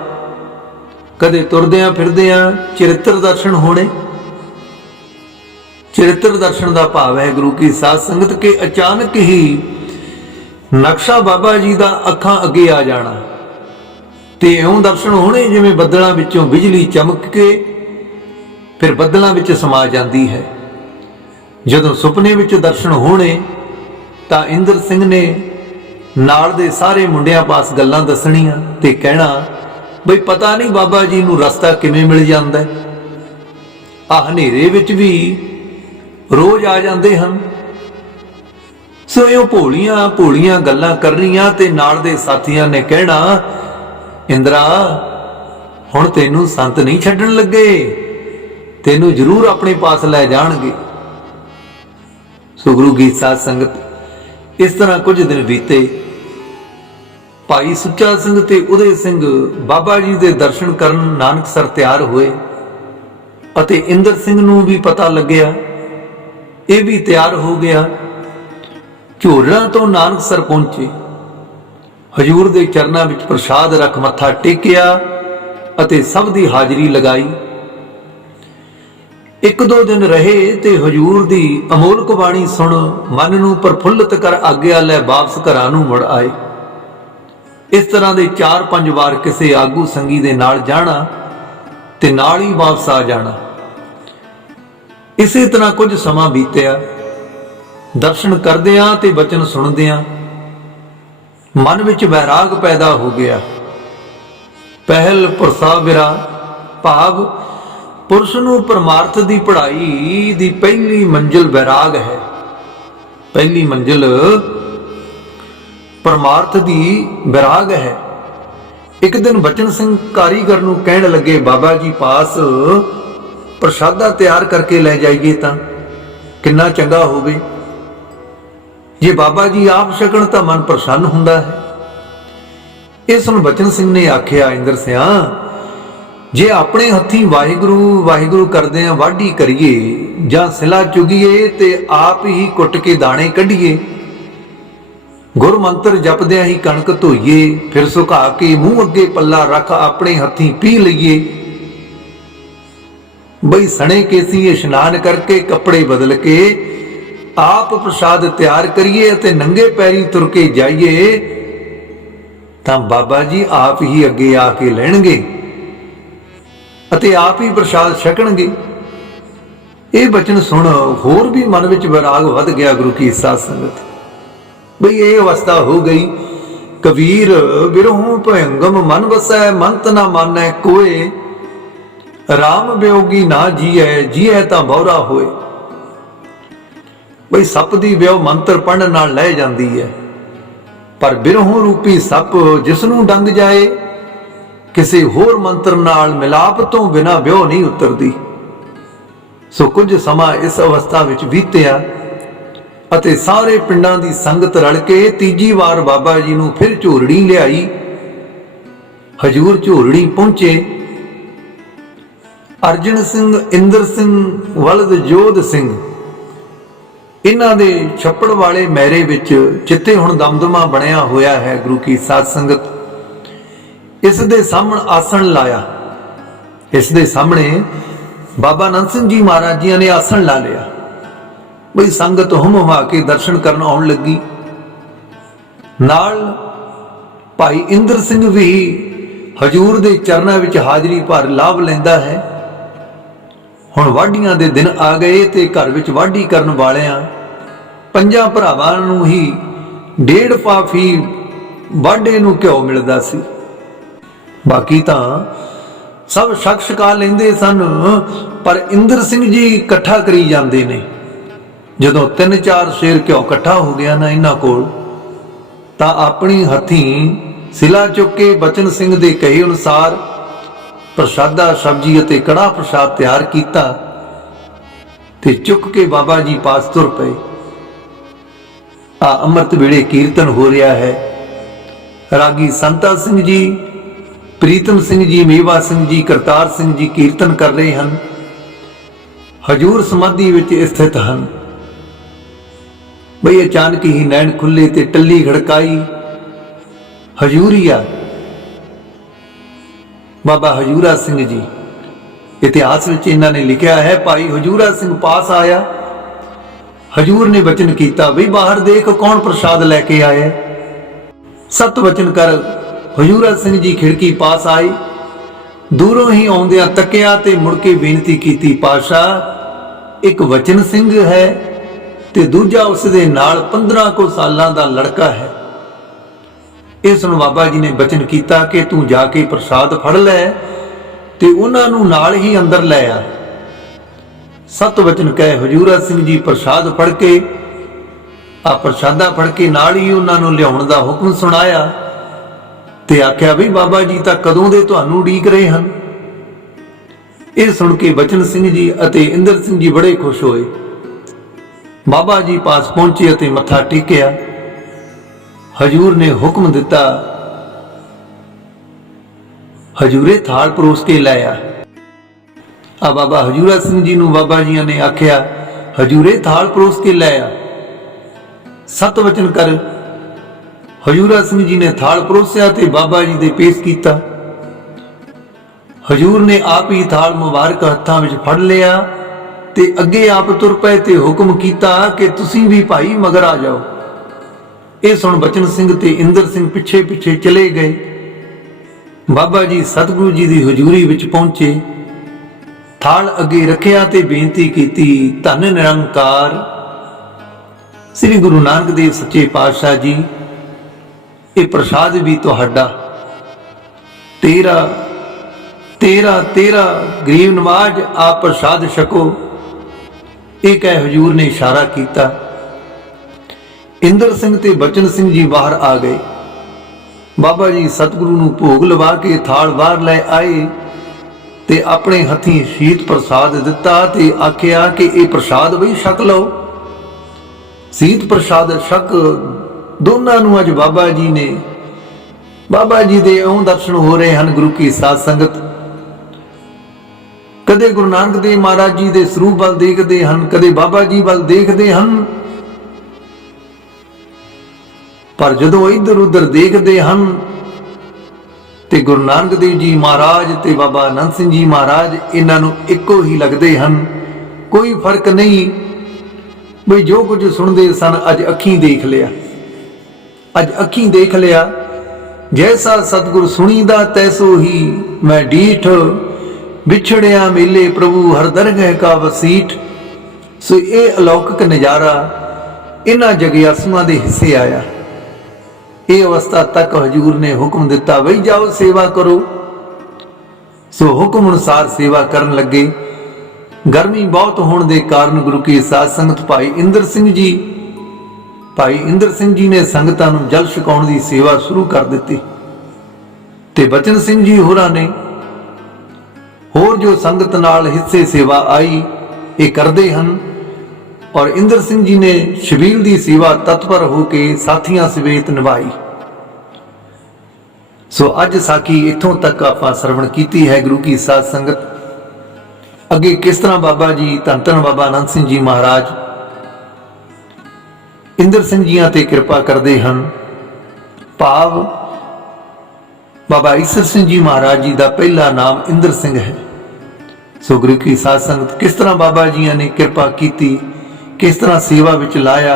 ਕਦੇ ਤੁਰਦਿਆਂ ਫਿਰਦਿਆਂ ਚਰਿੱਤਰ ਦਰਸ਼ਨ ਹੋਣੇ। ਚਰਿੱਤਰ ਦਰਸ਼ਨ ਦਾ ਭਾਵ ਹੈ ਗੁਰੂ ਕੀ ਸਾਧ ਸੰਗਤ ਕੇ ਅਚਾਨਕ ਹੀ ਨਕਸ਼ਾ ਬਾਬਾ ਜੀ ਦਾ ਅੱਖਾਂ ਅੱਗੇ ਆ ਜਾਣਾ ਤੇ ਇਉਂ ਦਰਸ਼ਨ ਹੋਣੇ ਜਿਵੇਂ ਬੱਦਲਾਂ ਵਿੱਚੋਂ ਬਿਜਲੀ ਚਮਕ ਕੇ ਫਿਰ ਬੱਦਲਾਂ ਵਿੱਚ ਸਮਾ ਜਾਂਦੀ ਹੈ। ਜਦੋਂ ਸੁਪਨੇ ਵਿੱਚ ਦਰਸ਼ਨ ਹੋਣੇ ਤਾਂ ਇੰਦਰ ਸਿੰਘ ਨੇ ਨਾਲ ਦੇ ਸਾਰੇ ਮੁੰਡਿਆਂ ਪਾਸ ਗੱਲਾਂ ਦੱਸਣੀਆਂ ਤੇ ਕਹਿਣਾ, ਬਈ ਪਤਾ ਨਹੀਂ ਬਾਬਾ ਜੀ ਨੂੰ ਰਸਤਾ ਕਿਵੇਂ ਮਿਲ ਜਾਂਦਾ ਹੈ। ਆਹ ਹਨੇਰੇ ਵਿੱਚ ਵੀ ਰੋਜ਼ ਆ ਜਾਂਦੇ ਹਨ। ਸੋ ਇਹ ਭੋਲੀਆਂ ਭੋਲੀਆਂ ਗੱਲਾਂ ਕਰਨੀਆਂ ਤੇ ਨਾਲ ਦੇ ਸਾਥੀਆਂ ਨੇ ਕਹਿਣਾ, ਇੰਦਰਾ ਹੁਣ ਤੈਨੂੰ ਸੰਤ ਨਹੀਂ ਛੱਡਣ ਲੱਗੇ, ਤੈਨੂੰ ਜ਼ਰੂਰ ਆਪਣੇ ਪਾਸ ਲੈ ਜਾਣਗੇ। ਸੋ ਗੁਰੂ ਕੀ ਸਾਧ ਸੰਗਤ, ਇਸ ਤਰ੍ਹਾਂ ਕੁਝ ਦਿਨ ਬੀਤੇ। ਭਾਈ ਸੁੱਚਾ ਸਿੰਘ ਤੇ ਉਦੇ ਸਿੰਘ ਬਾਬਾ ਜੀ ਦੇ ਦਰਸ਼ਨ ਕਰਨ ਨਾਨਕਸਰ ਤਿਆਰ ਹੋਏ ਅਤੇ ਇੰਦਰ ਸਿੰਘ ਨੂੰ ਵੀ ਪਤਾ ਲੱਗਿਆ, ਇਹ ਵੀ ਤਿਆਰ ਹੋ ਗਿਆ। ਝੋਰੜਾਂ ਤੋਂ ਨਾਨਕਸਰ ਪਹੁੰਚੇ, ਹਜੂਰ ਦੇ ਚਰਨਾਂ ਵਿੱਚ ਪ੍ਰਸ਼ਾਦ ਰੱਖ ਮੱਥਾ ਟੇਕਿਆ ਅਤੇ ਸਭ ਦੀ ਹਾਜ਼ਰੀ ਲਗਾਈ। ਇੱਕ ਦੋ ਦਿਨ ਰਹੇ ਤੇ ਹਜੂਰ ਦੀ ਅਮੋਲਕ ਬਾਣੀ ਸੁਣ ਮਨ ਨੂੰ ਪ੍ਰਫੁੱਲਤ ਕਰ ਆਗਿਆ ਲੈ ਵਾਪਸ ਘਰਾਂ ਨੂੰ ਮੁੜ ਆਏ। ਇਸ ਤਰ੍ਹਾਂ ਦੇ 4-5 ਵਾਰ ਕਿਸੇ ਆਗੂ ਸੰਗੀ ਦੇ ਨਾਲ ਜਾਣਾ ਤੇ ਨਾਲ ਹੀ ਵਾਪਸ ਆ ਜਾਣਾ। ਇਸੇ ਤਰ੍ਹਾਂ ਕੁਝ ਸਮਾਂ ਬੀਤਿਆ। ਦਰਸ਼ਨ ਕਰਦਿਆਂ ਤੇ ਬਚਨ ਸੁਣਦਿਆਂ ਮਨ ਵਿੱਚ ਵੈਰਾਗ ਪੈਦਾ ਹੋ ਗਿਆ। ਪਹਿਲ ਪੁਰਸਾਵਿਰਾ ਭਾਵ ਪੁਰਸ਼ ਨੂੰ ਪਰਮਾਰਥ ਦੀ ਪੜ੍ਹਾਈ ਦੀ ਪਹਿਲੀ ਮੰਜ਼ਿਲ ਵੈਰਾਗ ਹੈ। ਪਹਿਲੀ ਮੰਜ਼ਿਲ ਪਰਮਾਰਥ ਦੀ ਵੈਰਾਗ ਹੈ। ਇੱਕ ਦਿਨ ਬਚਨ ਸਿੰਘ ਕਾਰੀਗਰ ਨੂੰ ਕਹਿਣ ਲੱਗੇ, ਬਾਬਾ ਜੀ ਪਾਸ ਪ੍ਰਸ਼ਾਦਾ ਤਿਆਰ ਕਰਕੇ ਲੈ ਜਾਈਏ ਤਾਂ ਕਿੰਨਾ ਚੰਗਾ ਹੋਵੇ। ਜੇ ਬਾਬਾ ਜੀ ਆਪ ਛਕਣ ਤਾਂ ਮਨ ਪ੍ਰਸੰਨ ਹੁੰਦਾ ਹੈ। ਇਸ ਨੂੰ ਬਚਨ ਸਿੰਘ ਨੇ ਆਖਿਆ, ਇੰਦਰ ਸਿਆਂ ਜੇ ਆਪਣੇ ਹੱਥੀਂ ਵਾਹਿਗੁਰੂ ਵਾਹਿਗੁਰੂ ਕਰਦੇ ਆ ਵਾਢੀ ਕਰੀਏ ਜਾਂ ਸਿਲਾ ਚੁਗੀਏ ਤੇ ਆਪ ਹੀ ਕੁੱਟ ਕੇ ਦਾਣੇ ਕੱਢੀਏ। ਗੁਰ ਮੰਤਰ ਜਪਦਿਆਂ ਹੀ ਕਣਕ ਧੋਈਏ, ਫਿਰ ਸੁਕਾ ਕੇ ਮੂੰਹ ਅੱਗੇ ਪੱਲਾ ਰੱਖ ਆਪਣੇ ਹੱਥੀਂ ਪੀ ਲਈਏ। ਬਈ ਸਣੇ ਕੇਸੀ ਇਸ਼ਨਾਨ ਕਰਕੇ ਕੱਪੜੇ ਬਦਲ ਕੇ ਆਪ ਪ੍ਰਸ਼ਾਦ ਤਿਆਰ ਕਰੀਏ ਅਤੇ ਨੰਗੇ ਪੈਰੀ ਤੁਰ ਕੇ ਜਾਈਏ ਤਾਂ ਬਾਬਾ ਜੀ ਆਪ ਹੀ ਅੱਗੇ ਆ ਕੇ ਲੈਣਗੇ ਅਤੇ ਆਪ ਹੀ ਪ੍ਰਸ਼ਾਦ ਛਕਣਗੇ। ਇਹ ਬਚਨ ਸੁਣ ਹੋਰ ਵੀ ਮਨ ਵਿੱਚ ਵਿਰਾਗ ਵੱਧ ਗਿਆ ਗੁਰੂ ਕੀ ਸਾਧ ਸੰਗਤ। ਬਈ ਇਹ ਅਵਸਥਾ ਹੋ ਗਈ, ਕਬੀਰ ਬਿਰਹੋਂ ਭਯੰਗਮ ਮਨ ਵਸੈ, ਮੰਤ ਨਾ ਮਾਨੈ ਕੋਏ, ਰਾਮ ਵਿਯੋਗੀ ਨਾ ਜੀਐ, ਜੀਐ ਤਾਂ ਬੌਰਾ ਹੋਏ। ਬਈ ਸੱਪ ਦੀ ਵਿਉ ਮੰਤਰ ਪੜਨ ਨਾਲ ਲੈ ਜਾਂਦੀ ਹੈ, ਪਰ ਬਿਰਹੋਂ ਰੂਪੀ ਸੱਪ ਜਿਸ ਨੂੰ ਡੰਗ ਜਾਏ ਕਿਸੇ ਹੋਰ ਮੰਤਰ ਨਾਲ ਮਿਲਾਪ ਤੋਂ ਬਿਨਾਂ ਵਿਉ ਨਹੀਂ ਉਤਰਦੀ। ਸੋ ਕੁਝ ਸਮਾਂ ਇਸ ਅਵਸਥਾ ਵਿੱਚ ਬੀਤਿਆ ਅਤੇ ਸਾਰੇ ਪਿੰਡਾਂ ਦੀ ਸੰਗਤ ਰਲ ਕੇ ਤੀਜੀ ਵਾਰ ਬਾਬਾ ਜੀ ਨੂੰ ਫਿਰ ਝੋਰੜੀ ਲਿਆਈ। ਹਜੂਰ ਝੋਰੜੀ ਪਹੁੰਚੇ। ਅਰਜਨ ਸਿੰਘ, ਇੰਦਰ ਸਿੰਘ, ਵਲਦ ਜੋਧ ਸਿੰਘ, ਇਹਨਾਂ ਦੇ ਛੱਪੜ ਵਾਲੇ ਮੈਰੇ ਵਿੱਚ ਜਿੱਥੇ ਹੁਣ ਦਮਦਮਾ ਬਣਿਆ ਹੋਇਆ ਹੈ ਗੁਰੂ ਕੀ ਸਾਧ ਸੰਗਤ, ਇਸ ਦੇ ਸਾਹਮਣੇ ਆਸਣ ਲਾਇਆ। ਇਸ ਦੇ ਸਾਹਮਣੇ ਬਾਬਾ ਨੰਦ ਸਿੰਘ ਜੀ ਮਹਾਰਾਜ ਜੀ ਨੇ ਆਸਣ ਲਾ ਲਿਆ। ਬਈ ਸੰਗਤ ਹੁਮ ਹੁਮਾ ਕੇ ਦਰਸ਼ਨ ਕਰਨ ਆਉਣ ਲੱਗੀ। ਨਾਲ ਭਾਈ ਇੰਦਰ ਸਿੰਘ ਵੀ ਹਜੂਰ ਦੇ ਚਰਨਾਂ ਵਿੱਚ ਹਾਜ਼ਰੀ ਭਰ ਲਾਭ ਲੈਂਦਾ ਹੈ। ਹੁਣ ਵਾਢੀਆਂ ਦੇ ਦਿਨ ਆ ਗਏ ਤੇ ਘਰ ਵਿੱਚ ਵਾਢੀ ਕਰਨ ਵਾਲਿਆਂ ਪੰਜਾਂ ਭਰਾਵਾਂ ਨੂੰ ਹੀ 1.5 ਪਾਫੀ ਵਾਢੇ ਨੂੰ ਘਿਓ ਮਿਲਦਾ ਸੀ। ਬਾਕੀ ਤਾਂ ਸਭ ਛਕ ਛਕਾ ਲੈਂਦੇ ਸਨ, ਪਰ ਇੰਦਰ ਸਿੰਘ ਜੀ ਇਕੱਠਾ ਕਰੀ ਜਾਂਦੇ ਨੇ। ਜਦੋਂ 3-4 ਸ਼ੇਰ ਘਿਓ ਇਕੱਠਾ ਹੋ ਗਿਆ ਨਾ ਇਹਨਾਂ ਕੋਲ, ਤਾਂ ਆਪਣੀ ਹੱਥੀਂ ਸਿਲਾ ਚੁੱਕ ਕੇ ਬਚਨ ਸਿੰਘ ਦੇ ਕਹੇ ਅਨੁਸਾਰ ਪ੍ਰਸ਼ਾਦਾ, ਸਬਜ਼ੀ ਅਤੇ ਕੜਾਹ ਪ੍ਰਸ਼ਾਦ ਤਿਆਰ ਕੀਤਾ ਤੇ ਚੁੱਕ ਕੇ ਬਾਬਾ ਜੀ ਪਾਸ ਤੁਰ ਪਏ। ਆ ਅੰਮ੍ਰਿਤ ਵੇਲੇ ਕੀਰਤਨ ਹੋ ਰਿਹਾ ਹੈ। ਰਾਗੀ ਸੰਤਾ ਸਿੰਘ ਜੀ, ਪ੍ਰੀਤਮ ਸਿੰਘ ਜੀ, ਮੇਵਾ ਸਿੰਘ ਜੀ, ਕਰਤਾਰ ਸਿੰਘ ਜੀ ਕੀਰਤਨ ਕਰ ਰਹੇ ਹਨ। ਹਜੂਰ ਸਮਾਧੀ ਵਿੱਚ ਸਥਿਤ ਹਨ। ਬਈ ਅਚਾਨਕ ਹੀ ਨੈਣ ਖੁੱਲੇ ਤੇ ਟੱਲੀ ਖੜਕਾਈ। ਹਜੂਰੀਆ ਬਾਬਾ ਹਜੂਰਾ ਸਿੰਘ ਜੀ, ਇਤਿਹਾਸ ਵਿੱਚ ਇਹਨਾਂ ਨੇ ਲਿਖਿਆ ਹੈ ਭਾਈ ਹਜੂਰਾ ਸਿੰਘ ਪਾਸ ਆਇਆ। ਹਜੂਰ ਨੇ ਬਚਨ ਕੀਤਾ, ਬਈ ਬਾਹਰ ਦੇਖ ਕੌਣ ਪ੍ਰਸ਼ਾਦ ਲੈ ਕੇ ਆਇਆ। ਸਤ ਵਚਨ ਕਰ ਹਜੂਰਾ ਸਿੰਘ ਜੀ ਖਿੜਕੀ ਪਾਸ ਆਏ। ਦੂਰੋਂ ਹੀ ਆਉਂਦਿਆਂ ਤੱਕਿਆ ਤੇ ਮੁੜ ਕੇ ਬੇਨਤੀ ਕੀਤੀ, ਪਾਤਸ਼ਾਹ ਇੱਕ ਵਚਨ ਸਿੰਘ ਹੈ ਤੇ ਦੂਜਾ ਉਸ ਦੇ ਨਾਲ 15 ਕੁ ਸਾਲਾਂ ਦਾ ਲੜਕਾ ਹੈ। ਇਸ ਨੂੰ ਬਾਬਾ ਜੀ ਨੇ ਬਚਨ ਕੀਤਾ ਕਿ ਤੂੰ ਜਾ ਕੇ ਪ੍ਰਸ਼ਾਦ ਫੜ ਲੈ ਤੇ ਉਹਨਾਂ ਨੂੰ ਨਾਲ ਹੀ ਅੰਦਰ ਲੈ ਆ। ਸਤ ਵਚਨ ਕਹੇ ਹਜੂਰਾ ਸਿੰਘ ਜੀ ਪ੍ਰਸ਼ਾਦ ਫੜ ਕੇ ਪ੍ਰਸ਼ਾਦਾ ਫੜ ਕੇ ਨਾਲ ਹੀ ਉਹਨਾਂ ਨੂੰ ਲਿਆਉਣ ਦਾ ਹੁਕਮ ਸੁਣਾਇਆ ਤੇ ਆਖਿਆ ਵੀ ਬਾਬਾ ਜੀ ਤਾਂ ਕਦੋਂ ਦੇ ਤੁਹਾਨੂੰ ਉਡੀਕ ਰਹੇ ਹਨ। ਇਹ ਸੁਣ ਕੇ ਬਚਨ ਸਿੰਘ ਜੀ ਅਤੇ ਇੰਦਰ ਸਿੰਘ ਜੀ ਬੜੇ ਖੁਸ਼ ਹੋਏ। ਬਾਬਾ ਜੀ ਪਾਸ ਪਹੁੰਚੇ ਅਤੇ ਮੱਥਾ ਟੇਕਿਆ। ਹਜੂਰ ਨੇ ਹੁਕਮ ਦਿੱਤਾ, ਹਜੂਰੇ ਥਾਲ ਪਰੋਸ ਕੇ ਲਾਇਆ। ਬਾਬਾ ਹਜੂਰਾ ਸਿੰਘ ਜੀ ਨੂੰ ਬਾਬਾ ਜੀ ਨੇ ਆਖਿਆ, ਹਜੂਰੇ ਥਾਲ ਪਰੋਸ ਕੇ ਲਾਇਆ। ਸਤ ਵਚਨ ਕਰ ਹਜੂਰਾ ਸਿੰਘ ਜੀ ਨੇ ਥਾਲ ਪਰੋਸਿਆ ਤੇ ਬਾਬਾ ਜੀ ਦੇ ਪੇਸ਼ ਕੀਤਾ। ਹਜੂਰ ਨੇ ਆਪ ਹੀ ਥਾਲ ਮੁਬਾਰਕ ਹੱਥਾਂ ਵਿੱਚ ਫੜ ਲਿਆ ਤੇ ਅੱਗੇ ਆਪ ਤੁਰ ਪਏ ਤੇ ਹੁਕਮ ਕੀਤਾ ਕਿ ਤੁਸੀਂ ਵੀ ਭਾਈ ਮਗਰ ਆ ਜਾਓ। ਇਹ ਸੁਣ ਬਚਨ ਸਿੰਘ ਤੇ ਇੰਦਰ ਸਿੰਘ ਪਿੱਛੇ ਪਿੱਛੇ ਚਲੇ ਗਏ। ਬਾਬਾ ਜੀ ਸਤਿਗੁਰੂ ਜੀ ਦੀ ਹਜ਼ੂਰੀ ਵਿੱਚ ਪਹੁੰਚੇ। ਥਾਲ ਅੱਗੇ ਰੱਖਿਆ ਤੇ ਬੇਨਤੀ ਕੀਤੀ, ਧੰਨ ਨਿਰੰਕਾਰ ਸ੍ਰੀ ਗੁਰੂ ਨਾਨਕ ਦੇਵ ਸੱਚੇ ਪਾਤਸ਼ਾਹ ਜੀ, ਇਹ ਪ੍ਰਸ਼ਾਦ ਵੀ ਤੁਹਾਡਾ, ਤੇਰਾ ਗਰੀਬ ਨਵਾਜ ਆਪ ਪ੍ਰਸ਼ਾਦ ਛਕੋ। ਇਹ ਕਹਿ ਹਜੂਰ ਨੇ ਇਸ਼ਾਰਾ ਕੀਤਾ। ਇੰਦਰ ਸਿੰਘ ਤੇ ਬਚਨ ਸਿੰਘ ਜੀ ਬਾਹਰ ਆ ਗਏ। ਬਾਬਾ ਜੀ ਸਤਿਗੁਰੂ ਨੂੰ ਭੋਗ ਲਵਾ ਕੇ ਥਾਲ ਬਾਹਰ ਲੈ ਆਏ ਤੇ ਆਪਣੇ ਹੱਥੀਂ ਸ਼ੀਤ ਪ੍ਰਸਾਦ ਦਿੱਤਾ ਤੇ ਆਖਿਆ ਕਿ ਇਹ ਪ੍ਰਸਾਦ ਵੀ ਛਕ ਲਓ। ਸ਼ੀਤ ਪ੍ਰਸਾਦ ਛਕ ਦੋਨਾਂ ਨੂੰ ਅੱਜ ਬਾਬਾ ਜੀ ਦੇ ਇਉਂ ਦਰਸ਼ਨ ਹੋ ਰਹੇ ਹਨ। ਗੁਰੂ ਕੀ ਸਾਧ ਸੰਗਤ, ਕਦੇ ਗੁਰੂ ਨਾਨਕ ਦੇਵ ਮਹਾਰਾਜ ਜੀ ਦੇ ਸਰੂਪ ਵੱਲ ਦੇਖਦੇ ਹਨ, ਕਦੇ ਬਾਬਾ ਜੀ ਵੱਲ ਦੇਖਦੇ ਹਨ, ਪਰ ਜਦੋਂ ਇੱਧਰ ਉੱਧਰ ਦੇਖਦੇ ਹਨ ਤੇ ਗੁਰੂ ਨਾਨਕ ਦੇਵ ਜੀ ਮਹਾਰਾਜ ਤੇ ਬਾਬਾ ਆਨੰਦ ਸਿੰਘ ਜੀ ਮਹਾਰਾਜ ਇਹਨਾਂ ਨੂੰ ਇੱਕੋ ਹੀ ਲੱਗਦੇ ਹਨ। ਕੋਈ ਫਰਕ ਨਹੀਂ ਬਈ ਜੋ ਕੁਝ ਸੁਣਦੇ ਸਨ ਅੱਜ ਅੱਖੀਂ ਦੇਖ ਲਿਆ, ਅੱਜ ਅੱਖੀਂ ਦੇਖ ਲਿਆ। ਜੈਸਾ ਸਤਿਗੁਰ ਸੁਣੀਦਾ ਤੈਸੋ ਹੀ ਮੈਂ ਡੀਠ, ਵਿਛੜਿਆ ਮੇਲੇ ਪ੍ਰਭੂ ਹਰ ਦਰਗਹਿ ਕਾ ਵਸੀਠ। ਸੋ ਇਹ ਅਲੌਕਿਕ ਨਜ਼ਾਰਾ ਇਹਨਾਂ ਜਗਿਆਸੂਆਂ ਦੇ ਹਿੱਸੇ ਆਇਆ। ਇਹ ਅਵਸਥਾ ਤੱਕ ਹਜੂਰ ਨੇ ਹੁਕਮ ਦਿੱਤਾ ਬਈ ਜਾਓ ਸੇਵਾ ਕਰੋ। ਸੋ ਹੁਕਮ ਅਨੁਸਾਰ ਸੇਵਾ ਕਰਨ ਲੱਗੇ। ਗਰਮੀ ਬਹੁਤ ਹੋਣ ਦੇ ਕਾਰਨ ਗੁਰੂ ਕੀ ਸਾਧ ਸੰਗਤ ਭਾਈ ਇੰਦਰ ਸਿੰਘ ਜੀ ਨੇ ਸੰਗਤਾਂ ਨੂੰ ਜਲ ਛਕਾਉਣ ਦੀ ਸੇਵਾ ਸ਼ੁਰੂ ਕਰ ਦਿੱਤੀ ਤੇ ਬਚਨ ਸਿੰਘ ਜੀ ਹੋਰਾਂ ਨੇ ਹੋਰ ਜੋ ਸੰਗਤ ਨਾਲ ਹਿੱਸੇ ਸੇਵਾ ਆਈ ਇਹ ਕਰਦੇ ਹਨ। ਔਰ ਇੰਦਰ ਸਿੰਘ ਜੀ ਨੇ ਸ਼ਬੀਲ ਦੀ ਸੇਵਾ ਤਤਪਰ ਹੋ ਕੇ ਸਾਥੀਆਂ ਸਮੇਤ ਨਿਭਾਈ। ਸੋ ਅੱਜ ਸਾਖੀ ਇੱਥੋਂ ਤੱਕ ਆਪਾਂ ਸਰਵਣ ਕੀਤੀ ਹੈ। ਗੁਰੂ ਕੀ ਸਾਧ ਸੰਗਤ ਅੱਗੇ ਕਿਸ ਤਰ੍ਹਾਂ ਬਾਬਾ ਜੀ ਧੰਨ ਧੰਨ ਬਾਬਾ ਆਨੰਦ ਸਿੰਘ ਜੀ ਮਹਾਰਾਜ ਇੰਦਰ ਸਿੰਘ ਜੀਆਂ ਤੇ ਕਿਰਪਾ ਕਰਦੇ ਹਨ। ਭਾਵ ਬਾਬਾ ਈਸਰ ਸਿੰਘ ਜੀ ਮਹਾਰਾਜ ਜੀ ਦਾ ਪਹਿਲਾ ਨਾਮ ਇੰਦਰ ਸਿੰਘ ਹੈ। ਸੋ ਗੁਰੂ ਕੀ ਸਾਧ ਸੰਗਤ ਕਿਸ ਤਰ੍ਹਾਂ ਬਾਬਾ ਜੀਆਂ ਨੇ ਕਿਰਪਾ ਕੀਤੀ, ਕਿਸ ਤਰ੍ਹਾਂ ਸੇਵਾ ਵਿੱਚ ਲਾਇਆ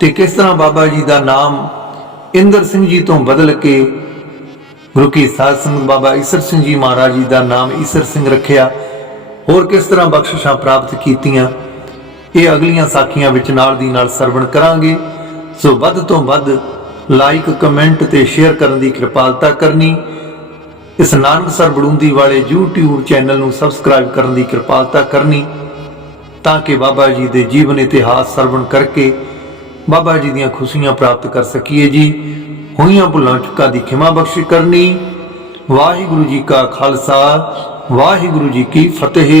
ਤੇ ਕਿਸ ਤਰ੍ਹਾਂ ਬਾਬਾ ਜੀ ਦਾ ਨਾਮ ਇੰਦਰ ਸਿੰਘ ਜੀ ਤੋਂ ਬਦਲ ਕੇ ਗੁਰੂ ਕੀ ਸਾਧ ਸੰਗਤ ਬਾਬਾ ਈਸਰ ਸਿੰਘ ਜੀ ਮਹਾਰਾਜ ਜੀ ਦਾ ਨਾਮ ਈਸਰ ਸਿੰਘ ਰੱਖਿਆ, ਹੋਰ ਕਿਸ ਤਰ੍ਹਾਂ ਬਖਸ਼ਿਸ਼ਾਂ ਪ੍ਰਾਪਤ ਕੀਤੀਆਂ, ਇਹ ਅਗਲੀਆਂ ਸਾਖੀਆਂ ਵਿੱਚ ਨਾਲ ਦੀ ਨਾਲ ਸਰਵਣ ਕਰਾਂਗੇ। ਸੋ ਵੱਧ ਤੋਂ ਵੱਧ ਲਾਈਕ, ਕਮੈਂਟ ਤੇ ਸ਼ੇਅਰ ਕਰਨ ਦੀ ਕਿਰਪਾਲਤਾ ਕਰਨੀ। ਇਸ ਨਾਨਕਸਰ ਬੜੂੰਦੀ ਵਾਲੇ YouTube ਚੈਨਲ ਨੂੰ ਸਬਸਕ੍ਰਾਈਬ ਕਰਨ ਦੀ ਕਿਰਪਾਲਤਾ ਕਰਨੀ ਤਾਂ ਕਿ ਬਾਬਾ ਜੀ ਦੇ ਜੀਵਨ ਇਤਿਹਾਸ ਸਰਵਣ ਕਰਕੇ ਬਾਬਾ ਜੀ ਦੀਆਂ ਖੁਸ਼ੀਆਂ ਪ੍ਰਾਪਤ ਕਰ ਸਕੀਏ ਜੀ। ਹੋਈਆਂ ਭੁੱਲਾਂ ਚੁੱਕਾਂ ਦੀ ਖਿਮਾ ਬਖਸ਼ਿਸ਼ ਕਰਨੀ। ਵਾਹਿਗੁਰੂ ਜੀ ਕਾ ਖਾਲਸਾ, ਵਾਹਿਗੁਰੂ ਜੀ ਕੀ ਫਤਿਹ।